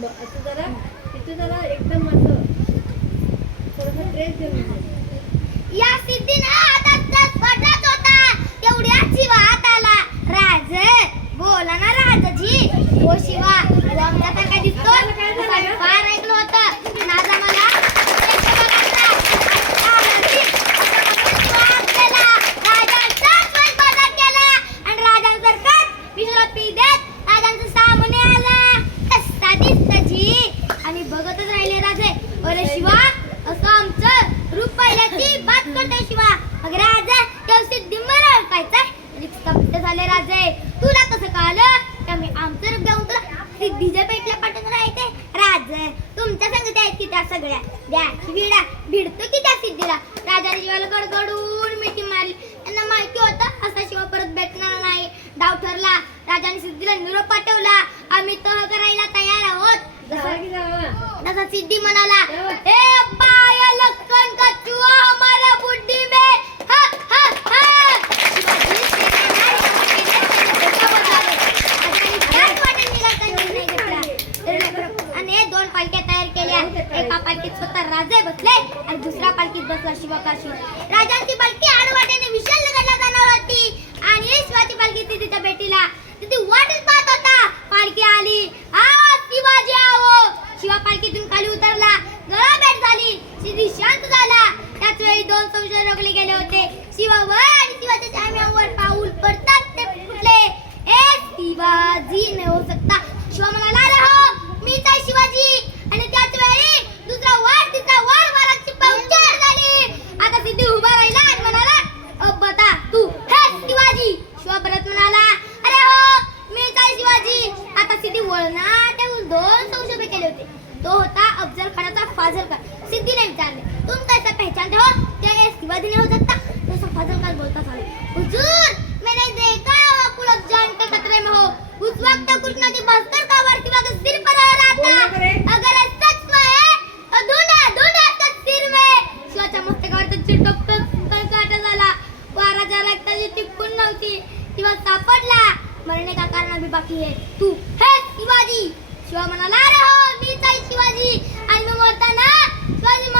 असं जरा तिथे जरा एकदम असं थोडंसं ड्रेस घेऊन या सिद्धीनं आता त्रास पडलाच होता तेवढ्यात शिवा हाताला राज बोला ना राजाजी ओ शिवा आमच्या तर काय दिसतो फार ऐकलं होतं आणि आज आम्हाला आम्ही बघतच राहिले राजे अरे शिवा असं आमचं रूप पाहिल्याची बात करतोय शिवा मग राजा त्या सिद्धी मला ओळखायचा स्तब्ध झाले राजे तुला कसं कळलं की आम्ही आमचं रूप घेऊन तुला सिद्धीच्या पेटला पाठवून राहायचे राजे तुमच्या संगती आहेत की त्या सगळ्या द्या विडा भिडतो की त्या सिद्धीला राजाने शिवाला गडगडून मिठी मारली त्यांना माहिती होतं असा शिवा परत भेटणार नाही डाव ठरला राजाने सिद्धीला निरोप पाठवला आम्ही तह करायला तयार आहोत जसा सिद्धी म्हणाला हे अब्बा या लक्कन का चूहा हमारा बुड्ढी में हा हा हा आणि दोन पालख्या तयार केल्या एका पालखीत स्वतः राजे बसले आणि दुसऱ्या पालखीत बसला शिवकाशी राजांची पालखी आडवाट्याने विशालगडला जाणार होती आणि शिवाची पालखी तिच्या भेटीला तिथे वाटच पाहत होता पालखी आली शिवाजी आवो शिवा पालखीतून खाली उतरला गळा भेट झाली सिद्धी शांत झाला त्याच वेळी दोन संशय रोखले गेले होते शिवावर आणि शिवाच्या चाम्यावर पाऊल पडतात ते फुटले ए शिवाजी नाही हो सकता शिवा म्हणाला रे हो मीच आहे शिवाजी आणि त्याच वेळी दुसरा वार तिसरा वार वाराची पहुंचार झाली आता सिद्धी उभा राहिला आणि म्हणाला अब बता तू हे शिवाजी शिवा परत म्हणाला अरे हो मीच आहे शिवाजी आता सिद्धी वळना दोन संशोधन केले होते तो होता अफजल खानाचा फाजल खान सिद्धीने विचारले तुम कैसे पहचानते हो क्या शिवाजी नहीं हो सकता तो फाजल खान बोलता था हुजूर मैंने देखा अकुल अफजान के खतरे में हो उस वक्त कृष्णा जी बस्तर का वार शिवा के सिर पर आ रहा था अगर ये सच है तो ढूंढा उसके सिर में शिवाच्या मस्तकावर तर चिटकत काटा झाला वाराच्या रक्ताची टिपून नव्हती शिवा सापडला मरणे का कारण अभी बाकी है तू है शिवाजी शिवा म्हणाला अरे हो मीच आहे शिवाजी आणि मग मरताना शिवाजी